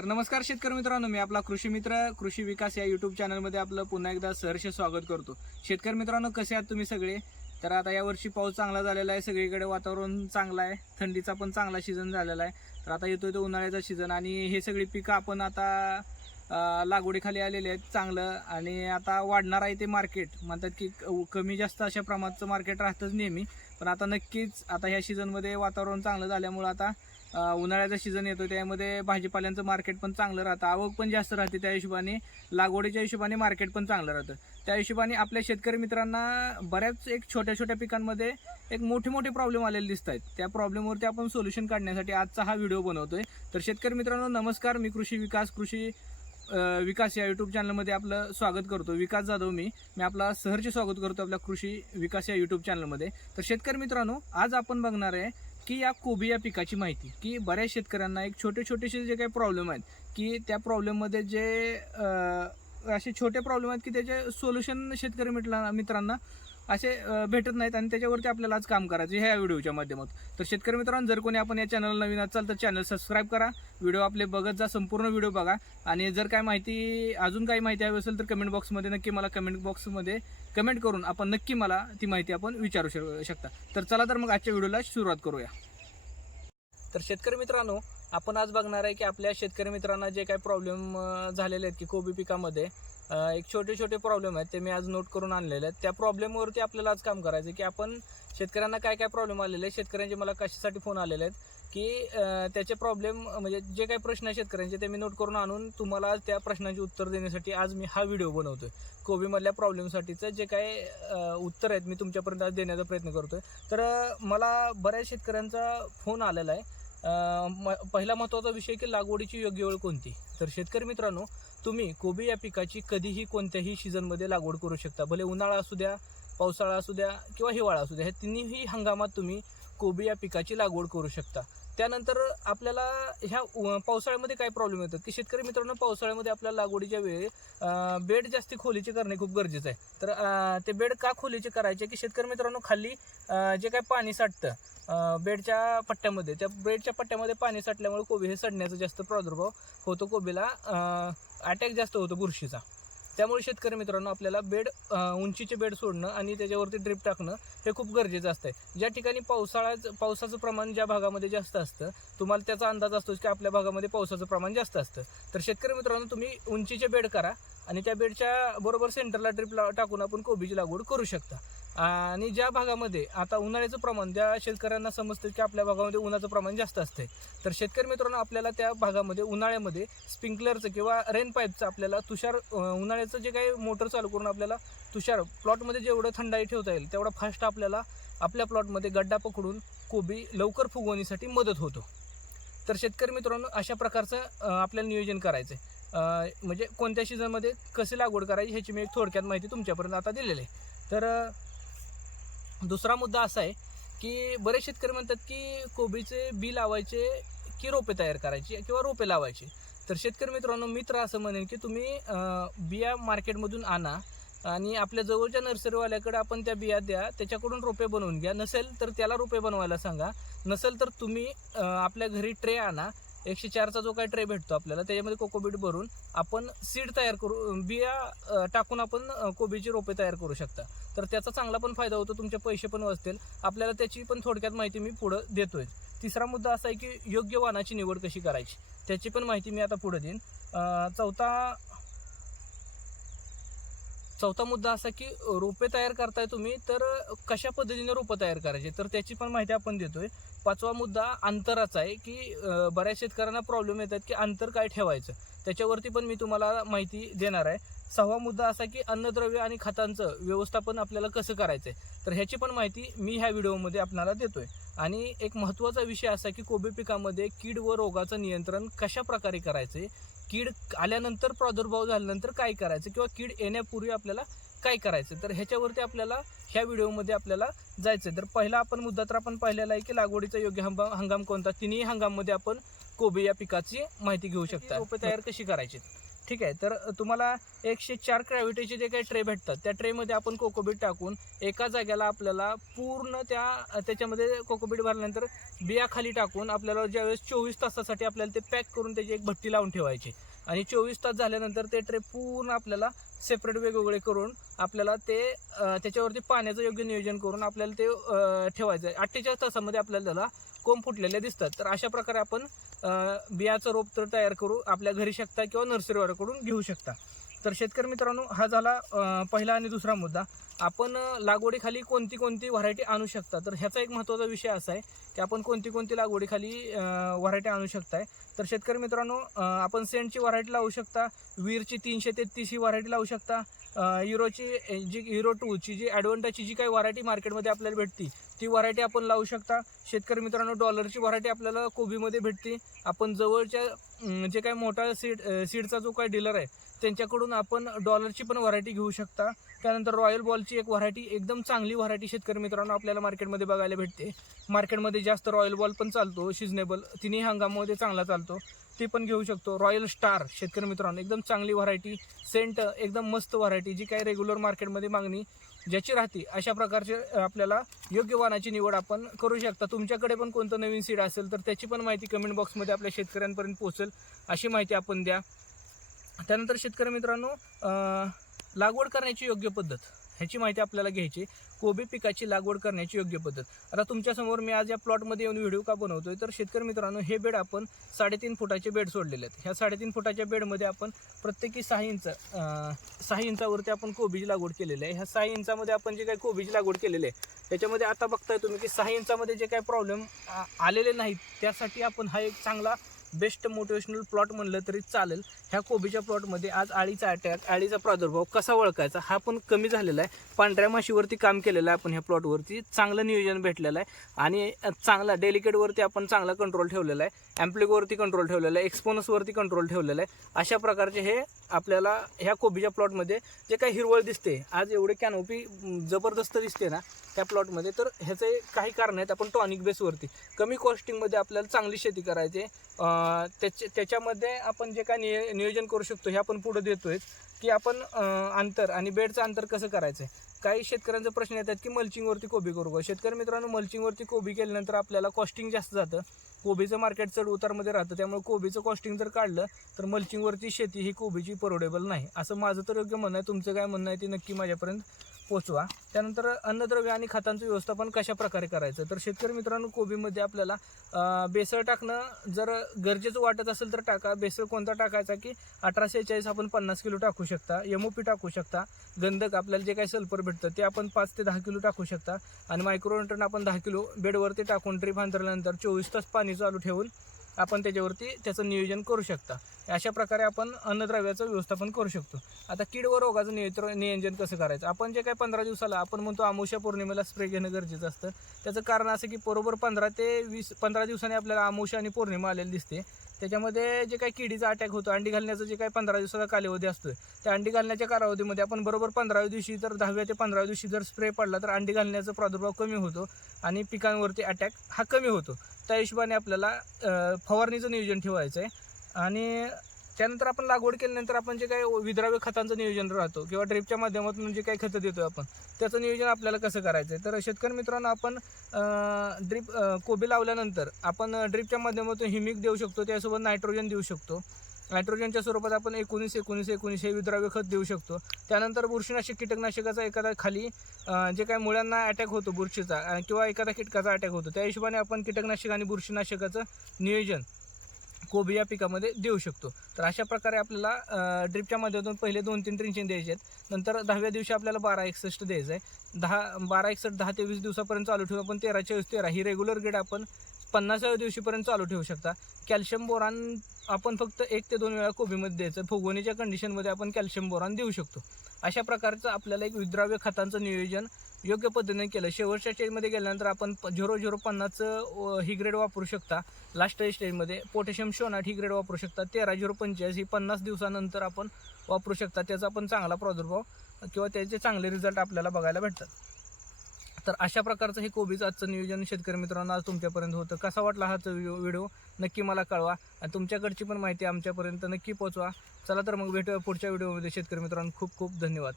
तर नमस्कार शेतकरी मित्रांनो मी आपला कृषी मित्र कृषी विकास या युट्यूब चॅनलमध्ये आपलं पुन्हा एकदा सहर्ष स्वागत करतो. शेतकरी मित्रांनो कसे आहात तुम्ही सगळे? तर आता यावर्षी पाऊस चांगला झालेला आहे सगळीकडे वातावरण चांगलं आहे थंडीचा पण चांगला सीझन झालेला आहे. तर आता येतोय तो उन्हाळ्याचा सीझन आणि हे सगळी पिकं आपण आता लागवडीखाली आलेले आहेत चांगलं. आणि आता वाढणार आहे ते मार्केट म्हणतात की क- कमी जास्त अशा प्रमाणाचं मार्केट राहतंच नेहमी. पण आता नक्कीच आता ह्या सीझनमध्ये वातावरण चांगलं झाल्यामुळं आता उन्हाळ्याचा सीझन येतो त्यामध्ये भाजीपाल्यांचं मार्केट पण चांगलं राहतं. आवक पण जास्त राहते त्या हिशोबाने. लागवडीच्या हिशोबाने मार्केट पण चांगलं राहतं. त्या हिशोबाने आपल्या शेतकरी मित्रांना बऱ्याच एक छोट्या छोट्या पिकांमध्ये एक मोठे मोठे प्रॉब्लेम आलेले दिसत आहेत त्या प्रॉब्लेमवरती आपण सोल्युशन काढण्यासाठी आजचा हा व्हिडिओ बनवतोय. तर शेतकरी मित्रांनो नमस्कार. मी कृषी विकास कृषी विकास या यूट्यूब चॅनलमध्ये आपलं स्वागत करतो. विकास जाधव मी. मी आपला सहर्ष स्वागत करतो आपल्या कृषी विकास या यूट्यूब चॅनलमध्ये तर शेतकरी मित्रांनो आज आपण बघणार आहे की या कोबी या पिकाची माहिती की बऱ्याच शेतकऱ्यांना एक छोटे छोटेसे जे काही प्रॉब्लेम आहेत की त्या प्रॉब्लेममध्ये जे असे छोटे प्रॉब्लेम आहेत की त्याचे सोल्युशन शेतकरी मिटला मित्रांना असे भेटत नाहीत आणि त्याच्यावरती आपल्याला आज काम करायचं ह्या व्हिडिओच्या माध्यमातून. तर शेतकरी मित्रांनो जर कोणी आपण या चॅनल नवीन असाल तर चॅनल सबस्क्राईब करा. व्हिडिओ आपले बघत जा संपूर्ण व्हिडिओ बघा. आणि जर काय माहिती अजून काही माहिती हवी असेल तर कमेंट बॉक्समध्ये नक्की मला कमेंट बॉक्समध्ये कमेंट करून आपण नक्की मला ती माहिती आपण विचारू शक- शकता. तर चला तर मग आजच्या व्हिडिओला सुरुवात करूया. तर शेतकरी मित्रांनो आपण आज बघणार आहे की आपल्या शेतकरी मित्रांना जे काही प्रॉब्लेम झालेले आहेत की कोबी पिकामध्ये एक छोटे छोटे प्रॉब्लेम आहेत ते मी आज नोट करून आणलेले आहेत. त्या प्रॉब्लेमवरती आपल्याला आज काम करायचं की आपण शेतकऱ्यांना काय काय प्रॉब्लेम आलेले आहेत शेतकऱ्यांचे मला कशासाठी फोन आलेले आहेत की त्याचे प्रॉब्लेम म्हणजे जे काही प्रश्न आहेत शेतकऱ्यांचे ते मी नोट करून आणून तुम्हाला त्या प्रश्नांची उत्तर देण्यासाठी आज मी हा व्हिडिओ बनवतो आहे कोबीमधल्या प्रॉब्लेमसाठीचं जे काही उत्तर आहेत मी तुमच्यापर्यंत आज देण्याचा प्रयत्न करतो आहे तर मला बऱ्याच शेतकऱ्यांचा फोन आलेला आहे. म- पहिला महत्त्वाचा विषय की लागवडीची योग्य वेळ कोणती? तर शेतकरी मित्रांनो तुम्ही कोबी या पिकाची कधीही कोणत्याही सीझनमध्ये लागवड करू शकता. भले उन्हाळा असू द्या पावसाळा असू द्या किंवा हिवाळा असू द्या हे तिन्ही हंगामात तुम्ही कोबी या पिकाची लागवड करू शकता. त्यानंतर आपल्याला ह्या पावसाळ्यामध्ये काय प्रॉब्लेम येतात की शेतकरी मित्रांनो पावसाळ्यामध्ये आपल्या लागवडीच्या वेळी बेड जास्ती खोलीचे करणे खूप गरजेचं आहे. तर ते बेड का खोलीचे करायचे? की शेतकरी मित्रांनो खाली जे काय पाणी साठतं बेडच्या पट्ट्यामध्ये त्या बेडच्या पट्ट्यामध्ये पाणी साठल्यामुळे कोबी हे सडण्याचा जास्त प्रादुर्भाव होतो. कोबीला अटॅक जास्त होतो बुरशीचा. त्यामुळे शेतकरी मित्रांनो आपल्याला बेड उंचीचे बेड सोडणं आणि त्याच्यावरती ड्रिप टाकणं हे खूप गरजेचं असतं ज्या ठिकाणी पावसाळा पावसाचं प्रमाण ज्या भागामध्ये जास्त असतं तुम्हाला त्याचा अंदाज असतोच की आपल्या भागामध्ये पावसाचं प्रमाण जास्त असतं. तर शेतकरी मित्रांनो तुम्ही उंचीचे बेड करा आणि त्या बेडच्या बरोबर सेंटरला ड्रिप टाकून आपण कोबीची लागवड करू शकता. आणि ज्या भागामध्ये आता उन्हाळ्याचं प्रमाण ज्या शेतकऱ्यांना समजतं की आपल्या भागामध्ये उन्हाचं प्रमाण जास्त असते तर शेतकरी मित्रांनो आपल्याला त्या भागामध्ये उन्हाळ्यामध्ये स्प्रिंकलरचं किंवा रेन पाईपचं आपल्याला तुषार उन्हाळ्याचं जे काही मोटर चालू करून आपल्याला तुषार प्लॉटमध्ये जेवढं थंडाई ठेवता येईल तेवढा फास्ट आपल्याला आपल्या प्लॉटमध्ये गड्डा पकडून कोबी लवकर फुगवण्यासाठी मदत होतो. तर शेतकरी मित्रांनो अशा प्रकारचं आपल्याला नियोजन करायचं आहे म्हणजे कोणत्या सीझनमध्ये कशी लागवड करायची ह्याची मी एक थोडक्यात माहिती तुमच्यापर्यंत आता दिलेली आहे. तर दुसरा मुद्दा असा आहे की बरेच शेतकरी म्हणतात की कोबीचे बी लावायचे की रोपे तयार करायची किंवा रोपे लावायची. तर शेतकरी मित्रांनो मित्र असं म्हणेन की तुम्ही बिया मार्केटमधून आणा आणि आपल्या जवळच्या नर्सरीवाल्याकडे आपण त्या बिया द्या त्याच्याकडून रोपे बनवून घ्या. नसेल तर त्याला रोपे बनवायला सांगा. नसेल तर तुम्ही आपल्या घरी ट्रे आणा. एकशे चारचा जो काही ट्रे भेटतो आपल्याला त्याच्यामध्ये कोकोबीट भरून आपण सीड तयार करू बिया टाकून आपण कोबीची रोपे तयार करू शकता. तर त्याचा चांगला पण फायदा होतो तुमचे पैसे पण वाचतील. आपल्याला त्याची पण थोडक्यात माहिती मी पुढं देतोय. तिसरा मुद्दा असा आहे की योग्य वाणाची निवड कशी करायची त्याची पण माहिती मी आता पुढे देईन. चौथा चौथा मुद्दा असा की रोपे तयार करताय तुम्ही तर कशा पद्धतीने रोपं तयार करायचे? तर त्याची पण माहिती आपण देतोय. पाचवा मुद्दा अंतराचा आहे की बऱ्याच शेतकऱ्यांना प्रॉब्लेम येतात की अंतर काय ठेवायचं? त्याच्यावरती पण मी तुम्हाला माहिती देणार आहे. सहावा मुद्दा असा की अन्नद्रव्य आणि खतांचं व्यवस्थापन आपल्याला कसं करायचं आहे तर ह्याची पण माहिती मी ह्या व्हिडिओमध्ये आपल्याला देतोय. आणि एक महत्त्वाचा विषय असा की कोबी पिकामध्ये कीड व रोगाचं नियंत्रण कशा प्रकारे करायचं कीड आल्यानंतर प्रादुर्भाव झाल्यानंतर काय करायचं किंवा कीड येण्यापूर्वी आपल्याला काय करायचं? तर ह्याच्यावरती आपल्याला ह्या व्हिडिओमध्ये आपल्याला जायचं तर पहिला आपण मुद्दा तर आपण पाहिलेला आहे की लागवडीचा योग्य हंगाम हंगाम कोणता? तिन्ही हंगाममध्ये आपण कोबी या पिकाची माहिती घेऊ शकता. रोपे तयार कशी करायची? ठीक आहे तर तुम्हाला एकशे चार ग्रॅव्हिटीचे जे काही ट्रे भेटतात त्या ट्रेमध्ये आपण कोकोबीट टाकून एका जाग्याला आपल्याला पूर्ण त्या त्याच्यामध्ये कोकोबीट भरल्यानंतर बिया खाली टाकून आपल्याला ज्यावेळेस चोवीस तासासाठी आपल्याला ते पॅक करून त्याची एक भट्टी लावून ठेवायची. आणि चोवीस तास झाल्यानंतर ते ट्रे पूर्ण आपल्याला सेपरेट वेगवेगळे करून आपल्याला ते त्याच्यावरती पाण्याचं योग्य नियोजन करून आपल्याला ते ठेवायचं आहे. अठ्ठेचाळीस तासामध्ये आपल्याला त्याला कोंब फुटलेले दिसतात. तर अशा प्रकारे आपण बियाचं रोप तर तयार करू आपल्या घरी शकता किंवा नर्सरीवाल्याकडून घेऊ शकता. तर शेतकरी मित्रांनो हा झाला पहिला आणि दुसरा मुद्दा. आपण लागवडीखाली कोणती कोणती व्हरायटी आणू शकता? तर ह्याचा एक महत्त्वाचा विषय असा आहे की आपण कोणती कोणती लागवडीखाली व्हरायटी आणू शकताय. तर शेतकरी मित्रांनो आपण सेंटची व्हरायटी लावू शकता वीरची तीनशे तेहतीस ही व्हरायटी लावू शकता युरोची जी युरो टूची जी ॲडव्हान्टाची जी काही व्हरायटी मार्केटमध्ये आपल्याला भेटती ती व्हरायटी आपण लावू शकता. शेतकरी मित्रांनो डॉलरची व्हरायटी आपल्याला कोबीमध्ये भेटते. आपण जवळच्या जे काही मोठा सीड सीडचा जो काही डीलर आहे त्यांच्याकडून आपण डॉलरची पण व्हरायटी घेऊ शकता. त्यानंतर रॉयल बॉलची एक व्हरायटी एकदम चांगली व्हरायटी शेतकरी मित्रांनो आपल्याला मार्केटमध्ये बघायला भेटते. मार्केटमध्ये जास्त रॉयल बॉल पण चालतो सिजनेबल तिन्ही हंगामामध्ये चांगला चालतो. ती पण घेऊ शकतो. रॉयल स्टार शेतकरी मित्रांनो एकदम चांगली व्हरायटी सेंट एकदम मस्त व्हरायटी जी काही रेग्युलर मार्केटमध्ये मागणी ज्याची राहते अशा प्रकारचे आपल्याला योग्य वाहनाची निवड आपण करू शकता. तुमच्याकडे पण कोणतं नवीन सीड असेल तर त्याची पण माहिती कमेंट बॉक्समध्ये आपल्या शेतकऱ्यांपर्यंत पोहोचेल अशी माहिती आपण द्या. त्यानंतर शेतकरी मित्रांनो लागवड करण्याची योग्य पद्धत. ह्याची माहिती आपल्याला घ्यायची कोबी पिकाची लागवड करण्याची योग्य पद्धत. आता तुमच्यासमोर मी आज या प्लॉटमध्ये येऊन व्हिडिओ का बनवतोय तर शेतकरी मित्रांनो हे बेड आपण साडेतीन फुटाचे बेड सोडलेले आहेत. ह्या साडेतीन फुटाच्या बेडमध्ये आपण प्रत्येकी सहा इंच सहा इंचावरती आपण कोबीची लागवड केलेली आहे. ह्या सहा इंचामध्ये आपण जे काही कोबीची लागवड केलेली आहे त्याच्यामध्ये आता बघताय तुम्ही की सहा इंचामध्ये जे काही प्रॉब्लेम आलेले नाहीत त्यासाठी आपण हा एक चांगला बेस्ट मोटिवेशनल प्लॉट म्हणलं तरी चालेल. ह्या कोबीच्या प्लॉटमध्ये आज आळीचा अटॅक आळीचा प्रादुर्भाव कसा ओळखायचा हा पण कमी झालेला आहे. पांढऱ्या माशीवरती काम केलेलं आहे आपण ह्या प्लॉटवरती. चांगलं नियोजन भेटलेलं आहे. आणि चांगला डेलिकेटवरती आपण चांगला कंट्रोल ठेवलेला आहे. ॲम्प्लिकवरती कंट्रोल ठेवलेला आहे. एक्सपोनसवरती कंट्रोल ठेवलेला आहे. अशा प्रकारचे हे आपल्याला ह्या कोबीच्या प्लॉटमध्ये जे काही हिरवळ दिसते आज एवढे कॅनोपी जबरदस्त दिसते ना त्या प्लॉटमध्ये तर ह्याचे काही कारण आहेत. आपण टॉनिक बेसवरती कमी कॉस्टिंगमध्ये आपल्याला चांगली शेती करायची. त्याच्या त्याच्यामध्ये आपण जे काय निय नियोजन करू शकतो हे आपण पुढं देतो आहे की आपण अंतर आणि बेडचं अंतर कसं करायचं आहे काही शेतकऱ्यांचा प्रश्न येतात की मल्चिंगवरती कोबी करू का? शेतकरी मित्रांनो मल्चिंगवरती कोबी केल्यानंतर आपल्याला कॉस्टिंग जास्त जातं. कोबीचं मार्केट चढ उतारमध्ये राहतं त्यामुळे कोबीचं कॉस्टिंग जर काढलं तर मल्चिंगवरती शेती ही कोबीची परवडेबल नाही. असं माझं तर योग्य म्हणणं आहे. तुमचं काय म्हणणं आहे ते नक्की माझ्यापर्यंत पोचवा. त्यानंतर अन्नद्रव्य आणि खतांचं व्यवस्थापन कशा प्रकारे करायचं? तर शेतकरी मित्रांनो कोबीमध्ये आपल्याला बेसळ टाकणं जर गरजेचं वाटत असेल तर टाका. बेसळ कोणता टाकायचा की अठराशे चाळीस आपण पन्नास किलो टाकू शकता. एम ओ पी टाकू शकता. गंधक आपल्याला जे काही सल्फर भेटतं ते आपण पाच ते दहा किलो टाकू शकता. आणि मायक्रोन्यूट्रन आपण दहा किलो बेडवरती टाकून ट्रीप अंतरल्यानंतर चोवीस तास पाणी चालू ठेवून आपण त्याच्यावरती त्याचं नियोजन करू शकता. अशा प्रकारे आपण अन्नद्रव्याचं व्यवस्थापन करू शकतो. आता कीड व रोगाचं नियंत्र नियोजन कसं करायचं? आपण जे काही पंधरा दिवसाला आपण म्हणतो अमावस्या पौर्णिमेला स्प्रे घेणं गरजेचं असतं. त्याचं कारण असं की बरोबर पंधरा ते वीस पंधरा दिवसांनी आपल्याला अमावस्या आणि पौर्णिमा आलेली दिसते. त्याच्यामध्ये जे काही किडीचा अटॅक होतो अंडी घालण्याचं जे काही पंधरा दिवसाचा कालावधी असतो त्या अंडी घालण्याच्या कालावधीमध्ये आपण बरोबर पंधराव्या दिवशी जर दहाव्या ते पंधराव्या दिवशी जर स्प्रे पडला तर अंडी घालण्याचा प्रादुर्भाव कमी होतो आणि पिकांवरती अटॅक हा कमी होतो. त्या हिशोबाने आपल्याला फवारणीचं नियोजन ठेवायचं आहे आणि त्यानंतर आपण लागवड केल्यानंतर आपण जे काही विद्राव्य खतांचं नियोजन राहतो किंवा ड्रिपच्या माध्यमातून जे काही खतं देतो आपण त्याचं नियोजन आपल्याला कसं करायचं आहे तर शेतकरी मित्रांनो आपण ड्रिप कोबी लावल्यानंतर आपण ड्रिपच्या माध्यमातून हिमिक देऊ शकतो त्यासोबत नायट्रोजन देऊ शकतो. नायट्रोजनच्या स्वरूपात आपण एकोणीस एकोणीस एकोणीस हे विद्राव्य खत देऊ शकतो. त्यानंतर बुरशीनाशक कीटकनाशकाचा एखादा खाली जे काही मुळ्यांना अटॅक होतो बुरशीचा किंवा एखादा कीटकाचा अटॅक होतो त्या हिशोबाने आपण कीटकनाशक आणि बुरशीनाशकाचं नियोजन कोबी या पिकामध्ये देऊ शकतो. तर अशा प्रकारे आपल्याला ड्रिपच्या माध्यमातून पहिले दोन तीन ट्रिंचिंग द्यायचे आहेत. नंतर दहाव्या दिवशी आपल्याला बारा एकसष्ट द्यायचं आहे दहा बारा एकसष्ट दहा ते वीस दिवसापर्यंत चालू ठेवू आपण तेरा चोवीस तेरा ही रेग्युलर ग्रेड आपण पन्नासाव्या दिवशीपर्यंत चालू ठेवू शकता. कॅल्शियम बोरान आपण फक्त एक ते दोन वेळा कोबीमध्ये द्यायचं. फुगवणीच्या कंडिशनमध्ये आपण कॅल्शियम बोरान देऊ शकतो. अशा प्रकारचं आपल्याला एक विद्राव्य खतांचं नियोजन योग्य पद्धतीने केलं. शेवटच्या स्टेजमध्ये गेल्यानंतर आपण झिरो झिरो पन्नासचं ही ग्रेड वापरू शकता. लास्ट स्टेजमध्ये पोटॅशियम शोनाट ही ग्रेड वापरू शकता. तेरा झिरो पंचेचाळीस ही पन्नास दिवसानंतर आपण वापरू शकता. त्याचा पण चांगला प्रादुर्भाव किंवा त्याचे चांगले रिझल्ट आपल्याला बघायला भेटतात. तर अशा प्रकारचं हे कोबीचं आजचं नियोजन शेतकरी मित्रांनो आज तुमच्यापर्यंत होतं. कसा वाटला हा व्हिडिओ नक्की मला कळवा. आणि तुमच्याकडची पण माहिती आमच्यापर्यंत नक्की पोचवा. चला तर मग भेटूया पुढच्या व्हिडिओमध्ये. शेतकरी मित्रांनो खूप खूप धन्यवाद.